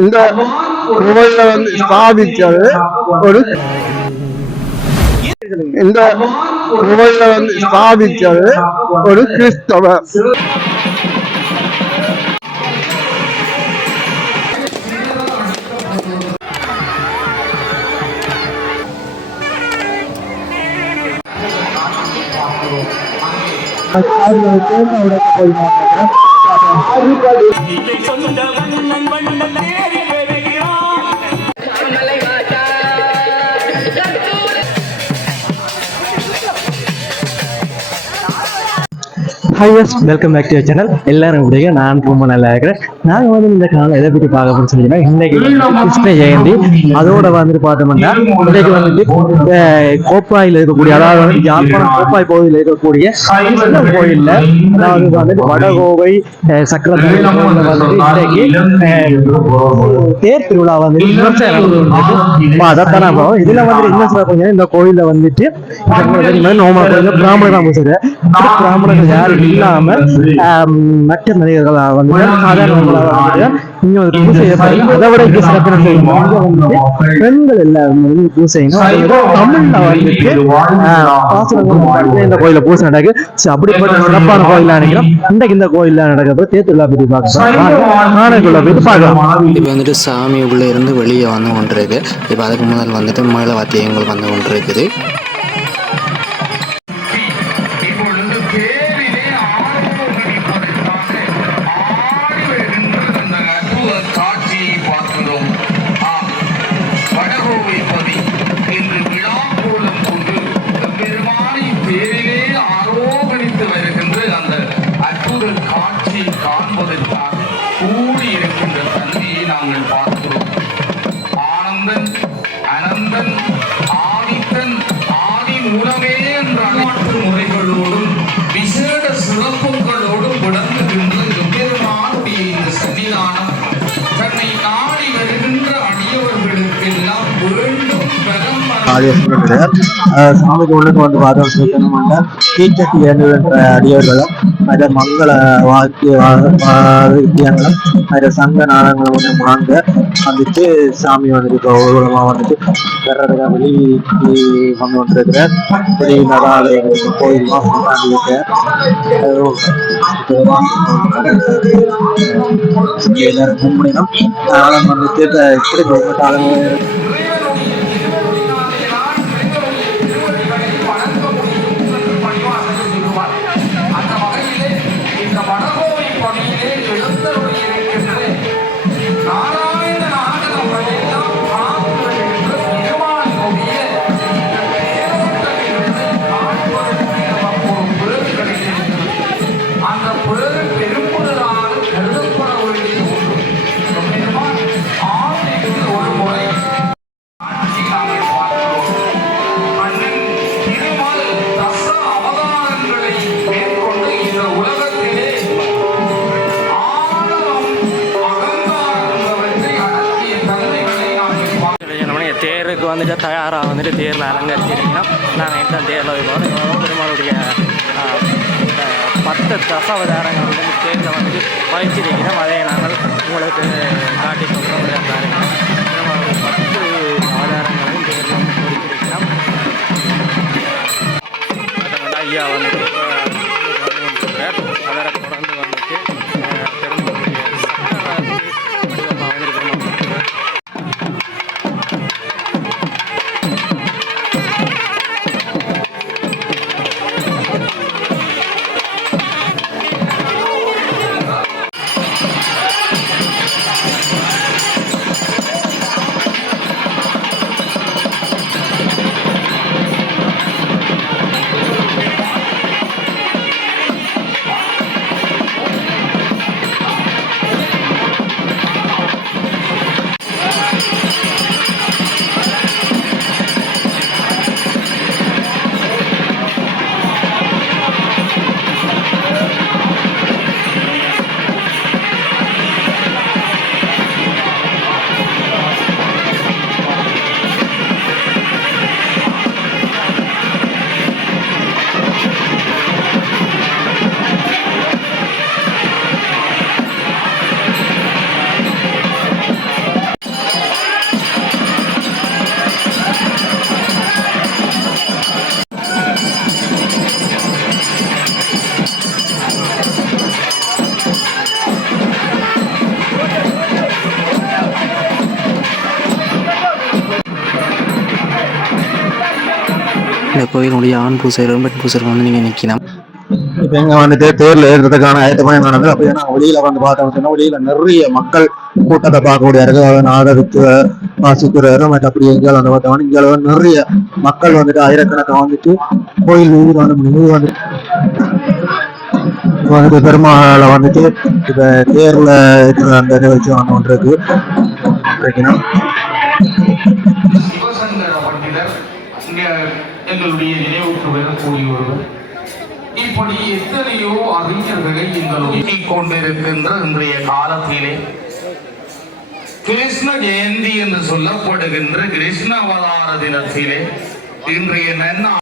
இந்த கோவில வந்து ஸ்தாபித்தது ஒரு இந்த கோவில வந்து ஸ்தாபித்தது ஒரு கிறிஸ்தவர். Hi guys, welcome back to your channel. எல்லாரும் எப்படிங்க? நான் ரொம்ப நல்லா இருக்கிறேன். நாங்கள் வந்து இந்த காலையில் எதை பற்றி பார்க்க போகிறோம்னு சொன்னீங்கன்னா, இன்றைக்கு கிருஷ்ண ஜெயந்தி. அதோட வந்து பார்த்தோம்னா இன்றைக்கு வந்துட்டு கோப்பாயில் இருக்கக்கூடிய, அதாவது வந்து யாழ்ப்பாணம் கோப்பாய் பகுதியில் இருக்கக்கூடிய கிருஷ்ணர் கோயிலில், அதாவது வந்துட்டு வடகோவை சக்கரத்தில் வந்துட்டு இன்றைக்கு தேர் திருவிழா வந்துட்டு அதான் போகும். இதில் வந்துட்டு என்ன சிறப்புங்க, இந்த கோயிலில் வந்துட்டு நோமா கோயில் பிராமணர் பூசை. பிராமணர்கள் யாரும் இல்லாம மற்ற மனிதர்களா வந்து சாதாரண இங்க ஒரு பூசை ஏற்பாடு. அதை விட இங்க சிறப்பு வந்துட்டு பெண்கள் எல்லாரும் பூசைங்க. தமிழ்ல வந்துட்டு இந்த கோயில பூசை நடக்கு. அப்படிப்பட்ட சிறப்பான கோயிலா நினைக்கிறோம். இன்றைக்கு இந்த கோயில்ல நடக்கிறது தேர்தலா பற்றி பார்க்கலாம். இப்ப வந்துட்டு சாமி உள்ள இருந்து வெளியே வந்து கொண்டிருக்கு. இப்ப அதுக்கு முதல் வந்துட்டு மேல வாத்தியங்கள் வந்து கொண்டிருக்குது. சாமிக்கு உள்ளுக்கு வந்து பார்த்தோம்னா தீச்சட்டி என்ற அடியவர்களும் அதில் மங்கள வாக்கியங்களும் அதில் சங்க நாடகங்களும் வந்து வாங்க வந்துட்டு சாமி வந்துட்டு ஊர்வலமா வந்துட்டு வர்றதுக்காக வெளிக்கு வந்து கொண்டிருக்கிற வெளியினராக கோயிலுமா எல்லாரும் கும்பிடணும். அதனால வந்துட்டு தேருக்கு வந்துட்டு தயாராக வந்துட்டு தேரில் அலங்கரிச்சிருக்கோம். நாங்கள் எந்த தேரில் போகிறோம். பெருமாளுடைய 10 தசாவதாரங்கள் வந்து தேரில் வந்துட்டு வகிச்சிருக்கிறோம். அதை நாங்கள் உங்களுக்கு காட்டி சொல்கிறோம். பெருமாளுடைய 10 அவதாரங்களையும் தேரில் வந்து வகிச்சிருக்கிறோம். ஐயா வந்துட்டு அவரை தொடர்ந்து வந்துட்டு பெருமாளுடைய வடிவமாக வந்துட்டு இந்த கோயிலுடைய ஆண் பூசரும் பெண் பூசரும் வந்து நீங்கள் நிற்கணும். இப்போ இங்கே வந்துட்டு தேர்ல ஏறுறதுக்கான ஆயத்தமாக நடந்தது. அப்போ ஏன்னா வெளியில வந்து பார்த்தோம்னா வெளியில நிறைய மக்கள் கூட்டத்தை பார்க்கக்கூடிய இருக்கு. நாடகத்து வாசிக்கிறாரு மற்ற அப்படி எங்கேயாவது வந்து பார்த்தோம்னா இங்கே நிறைய மக்கள் வந்துட்டு ஆயிரக்கணக்காக வந்துட்டு கோயில் வீடு வந்து வந்துட்டு பெருமாளை வந்துட்டு இப்ப தேர்ல இருக்கிற அந்த நிகழ்ச்சி வந்து ஒன்று இருக்கு. சிவசங்கர பண்டிதர் எங்களுடைய நினைவுக்கு வரக்கூடிய ஒருவர். இப்படி எத்தனையோ அறிஞர்களை எங்களுடைய கொண்டிருக்கின்ற இன்றைய காலத்திலே கிருஷ்ண ஜெயந்தி என்று சொல்லப்படுகின்ற கிருஷ்ண அவதார தினத்திலே இன்றைய நன்னா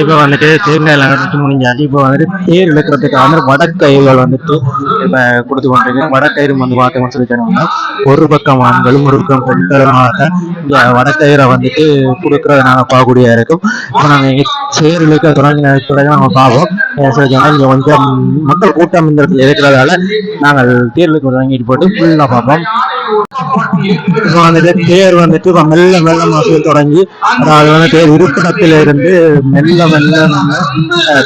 இப்போ வந்துட்டு தேர்தல் நடத்தி முடிஞ்சாச்சு. இப்போ வந்துட்டு தேர் இழுக்கிறதுக்கு வந்து வடக்கயிறுகள் வந்துட்டு இப்போ கொடுத்து கொண்டிருக்கு. வடக்கயிறு வந்து பார்த்தோம்னு சொல்லிட்டோம்னா ஒரு பக்கம் ஆண்களும் ஒரு பக்கம் பெண்களுமாக இந்த வடக்கயிறை வந்துட்டு கொடுக்கறத நாங்கள் பார்க்கக்கூடிய இருக்கும். இப்போ நாங்கள் தேர் இழுக்க தொடங்கினதுக்கு நம்ம பார்ப்போம். சொல்லிட்டோம்னா கொஞ்சம் மக்கள் கூட்டம் இந்த இடத்துல இருக்கிறதால நாங்கள் தேர் இழுக்க தொடங்கிட்டு போட்டு ஃபுல்லாக பார்ப்போம். இப்போ வந்துட்டு தேர் வந்துட்டு இப்போ மெல்ல மெல்ல மாசம் தொடங்கி அதாவது வந்து தேர் இருப்பிடத்தில இருந்து மெல்ல மெல்ல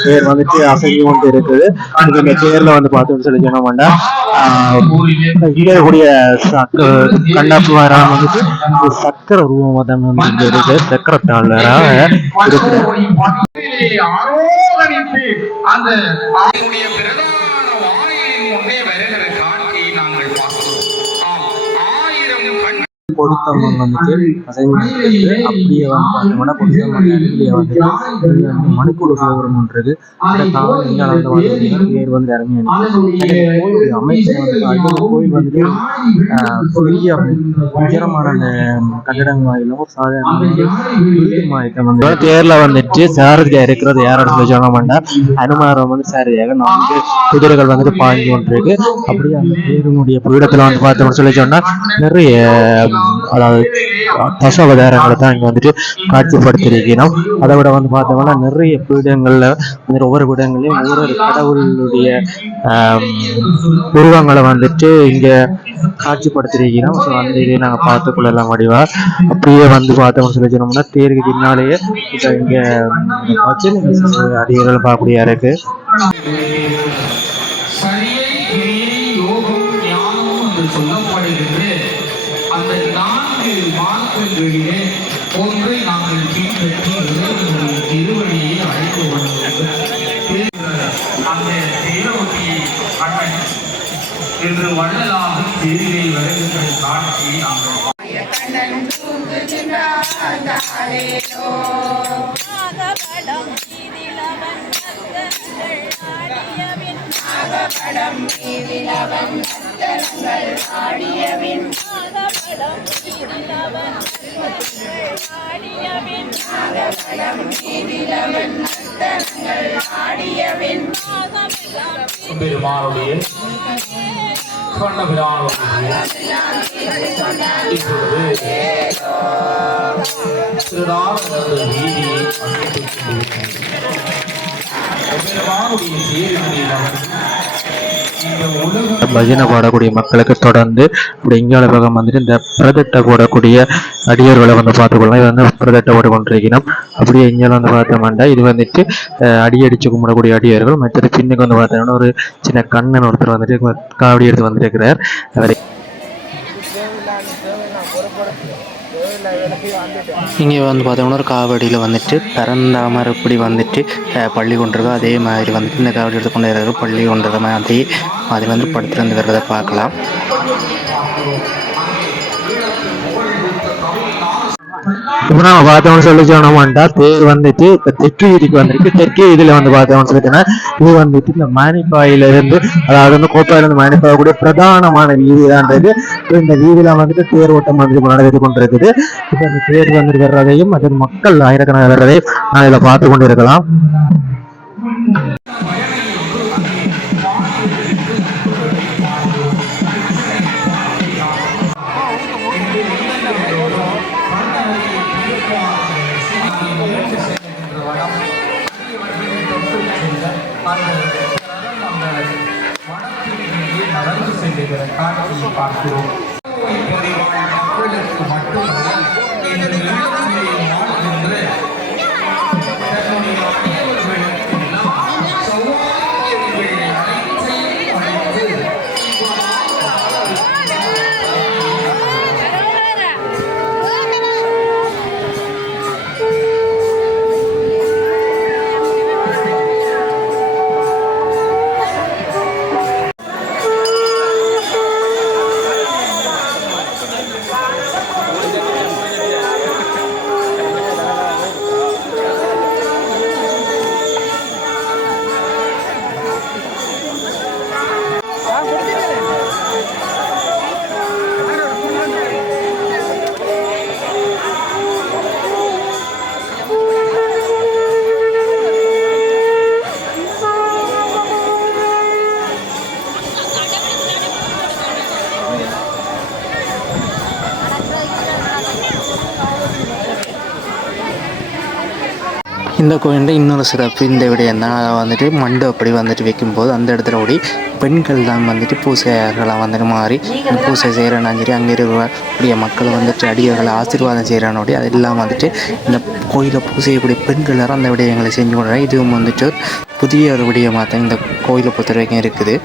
தேர் வந்துட்டு அசைஞ்சு கொண்டு இருக்குது. அதுக்கு இந்த தேர்ல வந்து பார்த்தோம்னு சொல்லி சொன்னோம்னா கூடிய கண்ணாப்பு வராம வந்துட்டு சக்கர உருவம் தான் வந்து இருக்கு. சக்கரத்தாளராக இருக்கு. பொருத்தம் வந்துட்டு அசைந்து அப்படியே வந்து பார்த்தோம்னா பொருத்தம் அருகிலேயே வந்துட்டு மணிக்கூட கோபுரம் ஒன்றது. அந்த காலம் இங்கே பேர் வந்து இறங்கி கோயிலுடைய அமைப்பை வந்து கோயில் வந்துட்டு பெரிய உயரமான அந்த கட்டிடங்கள் வாயிலும் சாதாரண வந்து தேர்ல வந்துட்டு சாரதியா இருக்கிறது யாரோட சொல்லி சொன்னோம்னா அனுமாரம் வந்து சாரதியாக 4 குதிரைகள் வந்துட்டு பாய்ஞ்சு கொண்டிருக்கு. அப்படியே அந்த தேருடைய பீடத்துல வந்து பார்த்தோம்னு சொல்லி சொன்னா நிறைய அதாவது தசாவதாரங்களை தான் இங்க வந்துட்டு காட்சிப்படுத்திருக்கணும். அதை விட வந்து பார்த்தோம்னா நிறைய பீடங்கள்ல ஒவ்வொரு பீடங்களையும் ஒவ்வொரு கடவுளுடைய உருவங்களை வந்துட்டு இங்க காட்சிப்படுத்திருக்கிறோம். ஸோ அந்த இதை நாங்கள் பார்த்துக்கொள்ளலாம் வடிவா. அப்படியே வந்து பார்த்தோம்னு சொல்லி சொன்னோம்னா தேருக்கு பின்னாலேயே இப்போ இங்க வச்சு அதிகாரிகள் பார்க்கக்கூடிய இருக்கு. அந்த 4 மார்க்கங்களிலே ஒன்றை நாங்கள் பின்பற்றி திருவழியை அழைத்து வருகிறோம். அந்த தேரவதியை கண்ணன் என்று வள்ளலாக தேரிலே வருகின்ற காட்சியை நாங்கள் பெருமானுடைய சொன்னபிரானுடைய திருநாள் வீதியை பெருமானுடைய தேர்தலில் பஜனை பாடக்கூடிய மக்களுக்கு தொடர்ந்து இப்படி இங்கால பக்கம் வந்துட்டு இந்த பிரதட்டை போடக்கூடிய அடியர்களை வந்து பார்த்துக்கொள்ளலாம். இது வந்து பிரதட்டை போட்டு கொண்டிருக்கணும். அப்படியே இங்கால வந்து பார்த்தோம்னா இது வந்துட்டு அடியடிச்சு கும்பிடக்கூடிய அடியர்கள். மற்றது பின்னுக்கு வந்து பார்த்தோம்னா ஒரு சின்ன கண்ணன் ஒருத்தர் வந்துட்டு காவடி எடுத்து வந்துருக்கிறார். அவரை இங்கே வந்து பார்த்தோம்னா ஒரு காவடியில் வந்துட்டு பரந்தாமர் இப்படி வந்துட்டு பள்ளி கொண்டிருக்கோம். அதே மாதிரி வந்துட்டு இந்த காவடி எடுத்து கொண்டு இருக்கிற பள்ளி கொண்டிருக்க மாதிரி அது வந்து படுத்துருந்து வர்றதை பார்க்கலாம். இப்போ நம்ம பார்த்தோம்னு சொல்லி சொன்னோம்டா தேர் வந்துட்டு இப்போ தெற்கு வீதிக்கு வந்திருக்கு. தெற்கு வீதியில வந்து பார்த்தோம்னு சொல்லிட்டுனா இது வந்துட்டு இந்த மானிப்பாயில இருந்து, அதாவது வந்து கோப்பாயில இருந்து மானிப்பாய் கூட பிரதானமான வீதி தான்றது. இப்போ இந்த வீதியில வந்துட்டு தேர் ஓட்டம் வந்து நடந்து கொண்டிருக்குது. இப்போ அந்த தேர் வந்துட்டு வர்றதையும் அது மக்கள் ஆயிரக்கணக்கான வர்றதையும் நான் இதில் பார்த்து கொண்டு இருக்கலாம். இந்த கோயிலில் இன்னொரு சிறப்பு இந்த விடயம் தான். அதை வந்துட்டு மண்டு அப்படி வந்துட்டு வைக்கும்போது அந்த இடத்துல ஓடி பெண்கள் தான் வந்துட்டு பூசைகளாக வந்துட்டு மாறி இந்த பூசை செய்கிறேன்னா சரி, அங்கே இருக்கக்கூடிய மக்களை வந்துட்டு அடியர்களை ஆசீர்வாதம் செய்கிறானோடி அதெல்லாம் வந்துட்டு இந்த கோயிலை பூசை செய்யக்கூடிய பெண்கள் எல்லாரும் அந்த விடயங்களை செஞ்சு கொள்கிறாங்க. இதுவும் வந்துட்டு புதிய ஒரு விடயமாக தான் இந்த கோயிலை பொறுத்த வரைக்கும் இருக்குது.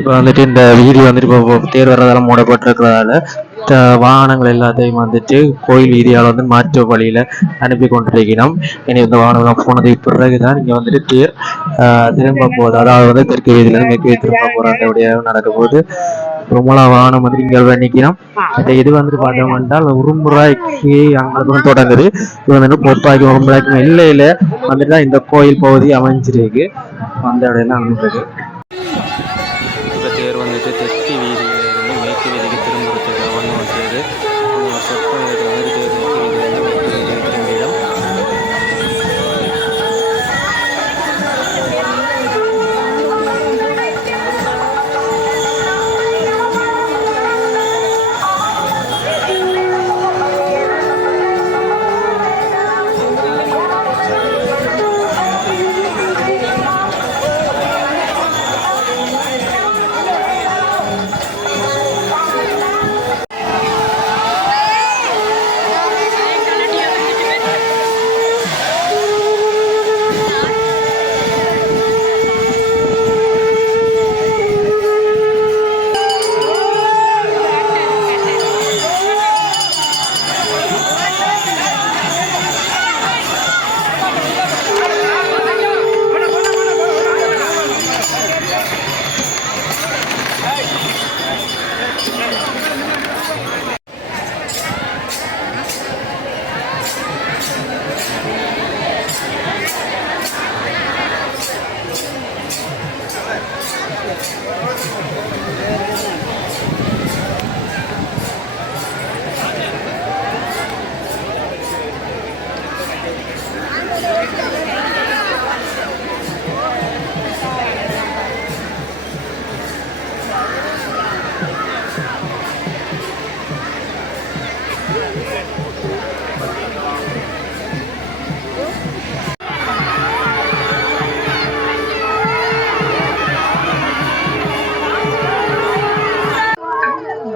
இப்போ வந்துட்டு இந்த வீதி வந்துட்டு இப்போ தேர் வர்றதால மூடப்பட்டிருக்கிறதால வாகனங்கள் எல்லாத்தையும் வந்துட்டு கோயில் வீதியால் வந்து மாற்று வழியில் அனுப்பி கொண்டிருக்கிறோம். இனி இந்த வாகனம் போனதுக்கு பிறகுதான் இங்கே வந்துட்டு தேர் திரும்ப போகுது. அதாவது வந்து தெற்கு வீதியிலேருந்து மேற்கு திரும்ப போகிற அந்த விடையாக நடக்க போகுது. ரொம்ப வாகனம் வந்து இங்கே நிற்கிறோம். இது வந்துட்டு பார்த்தோம்னா உரும்புராய்க்கு அங்கே தொடங்குது. இது வந்துட்டு பொப்பாய்க்கு உரும்புராய்க்கு எல்லையில் வந்துட்டு தான் இந்த கோயில் பகுதி அமைஞ்சிருக்கு. அந்த இடையில அமைஞ்சிருக்கு. தேர் வந்துட்டு தெற்கு வீதியிலிருந்து மேற்கு வீதிக்கு திரும்புறதுக்காக வந்து சொற்ப வந்துட்டு தெற்கு வீதியிலிருந்து மேற்கு வீதிக்கு திரும்பிடும்.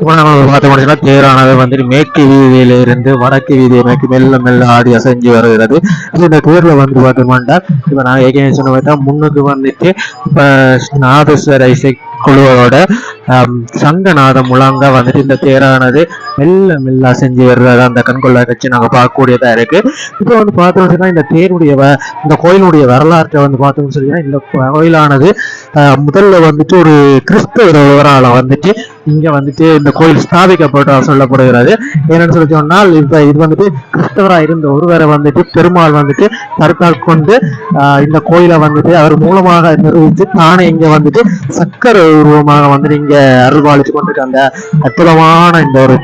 இப்போ நம்ம பார்த்த முடிச்சுன்னா தேரானது வந்துட்டு மேற்கு வீதியிலிருந்து வடக்கு வீதியை நோக்கி மெல்ல மெல்ல ஆடி அசைஞ்சு வருகிறது. இந்த தேர்ல வந்து பார்த்தோம்னா இப்போ நான் ஏற்கனவே சொன்ன பார்த்தா முன்னுக்கு வந்துட்டு இப்போ நாதஸ்வர இசை குழுவோட சங்கநாதம் முழங்க வந்துட்டு இந்த தேரானது மெல்ல மெல்ல அசைஞ்சு வர்றது அந்த கண்கொள்ளா கட்சி நாங்கள் பார்க்கக்கூடியதா இருக்கு. இப்போ வந்து பார்த்தோம்னு சொன்னா இந்த தேருடைய இந்த கோயிலுடைய வரலாற்றை வந்து பார்த்தோம்னு சொன்னீங்கன்னா இந்த கோயிலானது முதல்ல வந்துட்டு ஒரு கிறிஸ்தவரால் வந்துட்டு இங்க வந்துட்டு இந்த கோயில் ஸ்தாபிக்கப்பட்ட சொல்லப்படுகிறது. என்னன்னு சொல்லி சொன்னால் இப்ப இது வந்துட்டு கிறிஸ்தவராக இருந்த ஒருவரை வந்துட்டு பெருமாள் வந்துட்டு கருத்தால் கொண்டு இந்த கோயிலை வந்துட்டு அவர் மூலமாக நிர்வகித்து தானே இங்க வந்துட்டு சக்கர உருவமாக வந்துட்டு இங்க அருள்பாலித்து கொண்டிருக்காங்க. அற்புதமான இந்த ஒரு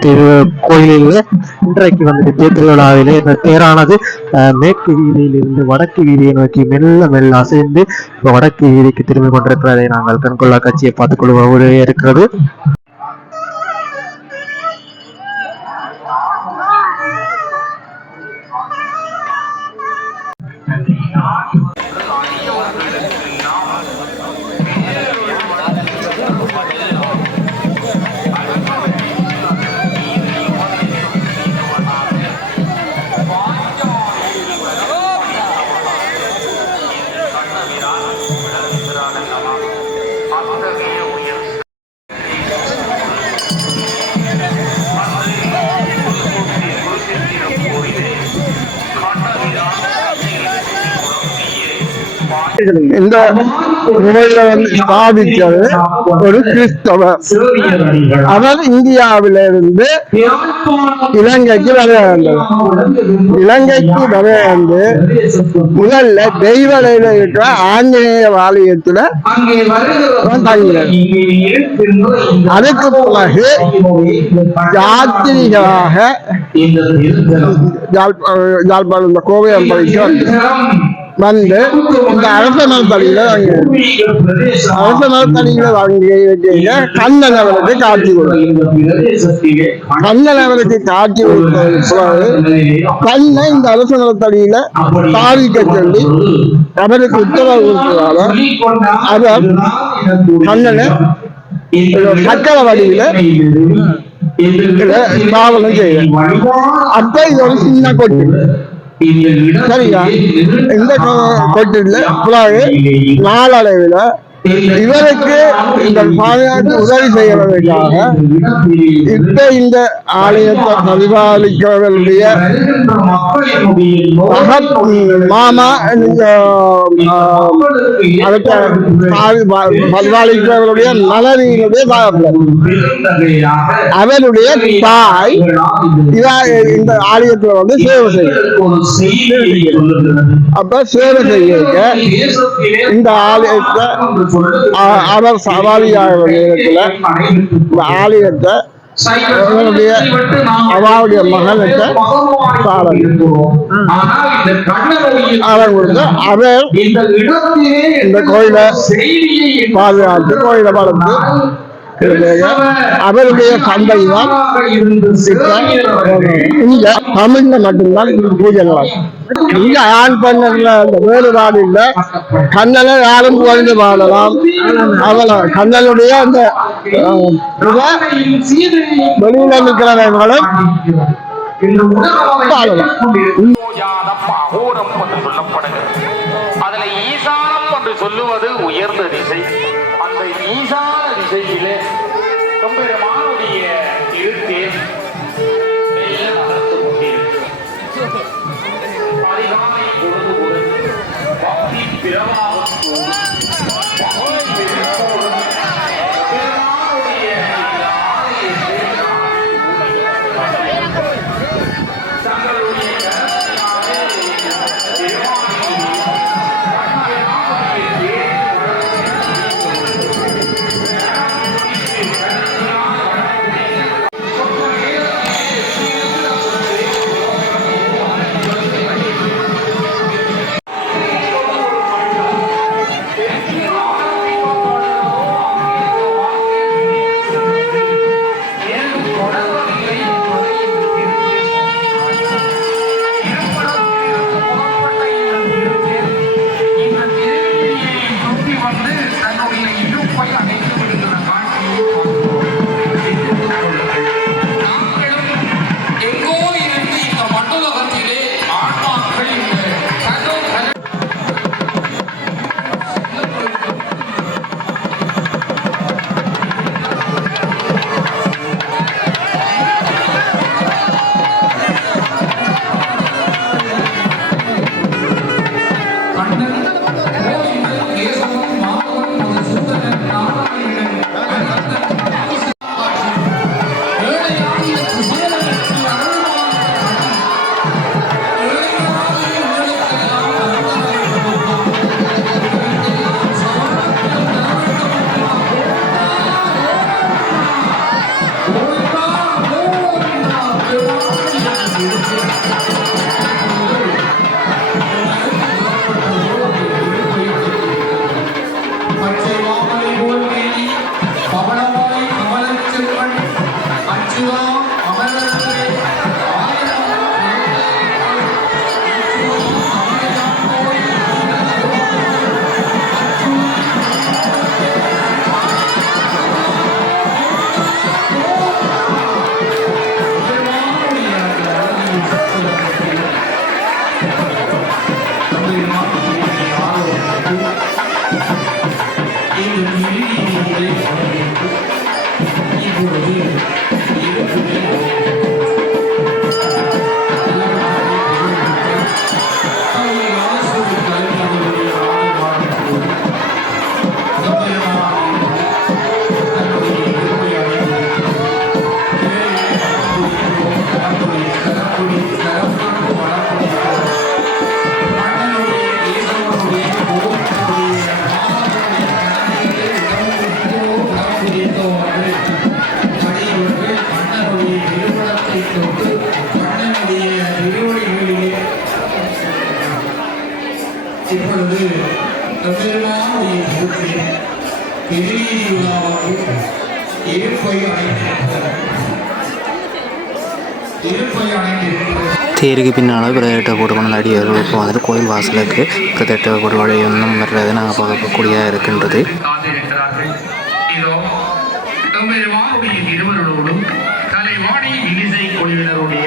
கோயிலில் இன்றைக்கு வந்துட்டு திருவிழாவிலே இந்த தேரானது மேற்கு வீதியில் இருந்து வடக்கு வீதியை நோக்கி மெல்ல மெல்ல அசைந்து வடக்கு வீதிக்கு திரும்பி கொண்டிருக்கிறதை நாங்கள் கண்கொள்ளா காட்சியை பார்த்துக் கொள்வோம் இருக்கிறது. இந்த கோயிலை வந்து ஸ்தாபித்தது ஒரு கிறிஸ்தவர். அவர் இந்தியாவில இருந்து இலங்கைக்கு வர வந்து முதல்ல தெய்வலையில இருக்கிற ஆஞ்சநேய ஆலயத்துல தங்கினார். அதுக்கு பிறகு யாத்திரிகளாக யாழ்ப்பாணம் இந்த கோவையம்பதிக்கு வந்து இந்த அரச மரத்தடியில கண்ணன் அவருக்கு காட்சி காட்சி கொடுத்தது கண்ணை இந்த அரச மரத்தடியில சாதிக்க சொல்லி அவருக்கு உத்தரவு கொடுத்ததால அவர் கண்ணனை சக்கர வடிவில ஸ்தாபனம் செய்ய. அப்ப இது ஒரு சின்ன கொட்டு சரியா. இந்த கொட்டில நாளடைவில் இவருக்கு இந்த பாதுகாப்பு உதவி செய்வதற்காக இப்ப இந்த ஆலயத்தை பரிபாலிக்கிறவர்களுடைய மாமா பரிபாலிக்கிறவர்களுடைய நலனியினுடைய அவருடைய தாய் இந்த ஆலயத்துல வந்து சேவை செய்ய. அப்ப சேவை செய்ய இந்த ஆலயத்தை அவர் சவாலியாக நேரத்துல ஆலயத்தை அவருடைய மகனுக்கு அவர் கொடுத்து அவர் இந்த கோயிலை பாதுகாத்து கோயிலை வளர்த்து அவருடைய சந்தை தான் இங்க தமிழ்ல மட்டும்தான் பூஜை நடக்கும். இங்க ஆண் பெண்ணுல அந்த வேறுபாடு இல்லை. கண்ணனை யாரும் குறைந்து பாடலாம். அவளை கண்ணனுடைய அந்த வெளியில நிற்கிறவர்களும் பாடலாம். அதுல ஈசானம் என்று சொல்லுவது உயர்ந்த திசை. அந்த ஈசான திசையிலே பெருமானுடைய இருத்தேன் நடந்து கொண்டிருக்கிறது. அதிகாலை பொழுது பக்தி பிரவாகம் எம்பெருமானுடைய கருத்தில் பெரிய ஏற்பை அடைந்திருக்கிறது. தேருக்கு பின்னால் பிரதேட்டை போட்டுக்கொண்டு அடியவர்கள் இப்போ வந்துட்டு கோயில் வாசலுக்கு பிரதேட்டை போட்டு வழி ஒன்றும் வர்றது நாங்கள் பார்க்கக்கூடியதாக இருக்கின்றது. காத்திருக்கிறார்கள். இதோ எம்பெருமானுடைய இருவரோடும் கலைவாணி வினிசை குழுவினருடைய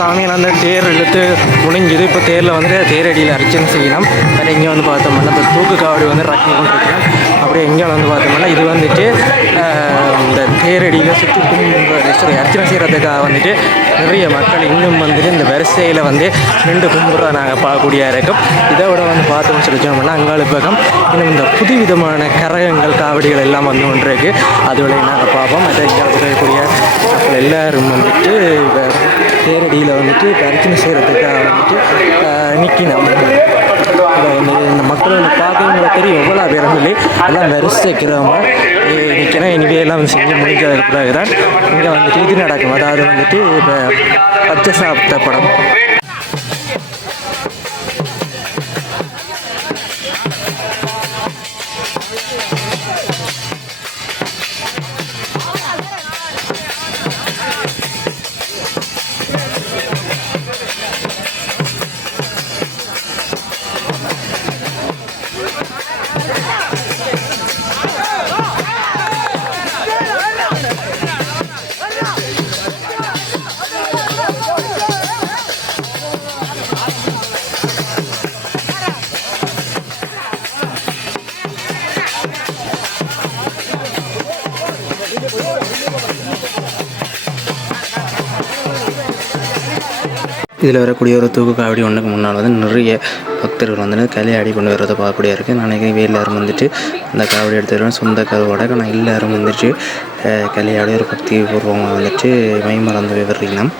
சாமியில் அந்த தேர் இழுத்து முடிஞ்சுது. இப்போ தேரில் வந்துட்டு தேரடியில் அர்ச்சனை செய்யணும். அதில் இங்கே வந்து பார்த்தோம்னா இந்த தூக்கு காவடி வந்து ரக்கி கொண்டிருக்கேன். அப்படியே எங்கே வந்து பார்த்தோம்னா இது வந்துட்டு இந்த தேரடியில் சுற்றி அர்ச்சனை செய்கிறதுக்காக வந்துட்டு நிறைய மக்கள் இன்னும் வந்துட்டு இந்த வரிசையில் வந்து நின்று கும்பிட்றத நாங்கள் பார்க்கக்கூடிய இருக்கும். இதை விட வந்து பார்த்தோம்னு சொல்லிச்சோம்னா அங்காளு பக்கம் இன்னும் இந்த புதுவிதமான கரகங்கள் காவடிகள் எல்லாம் வந்து ஒன்று இருக்குது. அதுவரை நாங்கள் பார்ப்போம். அதை இங்கே இருக்கக்கூடிய மக்கள் எல்லோரும் வந்துட்டு தேரடியில் வந்துட்டு அர்ச்சனை செய்கிறதுக்காக வந்துட்டு நிற்கணும். இந்த மக்கள் வந்து பார்க்கறவங்களுக்கு தெரியும் எவ்வளோ பேர் சொல்லி எல்லாம் வரிசைக்கிறவங்க நிற்கிறேன். இனிவே எல்லாம் செஞ்சு முடிஞ்சதுக்கு பிறகு தான் இங்கே வந்துட்டு இது நடக்கும். அதாவது வந்துட்டு இப்போ பச்சை சாப்பிட்ட படம். இதில் வரக்கூடிய ஒரு தூக்கு காவடி ஒன்றுக்கு முன்னால் வந்து நிறைய பக்தர்கள் வந்து கலையாடி கொண்டு வரதை பார்க்கக்கூடிய இருக்குது. நான் நினைக்கிறேன் எல்லாரும் வந்துட்டு அந்த காவடி எடுத்துருவேன் சொந்த கருவோட. ஆனால் எல்லாரும் வந்துட்டு கலையாடி ஒரு பக்தி பூர்வமாக வந்துட்டு மைமறந்து விவரிக்கணும்.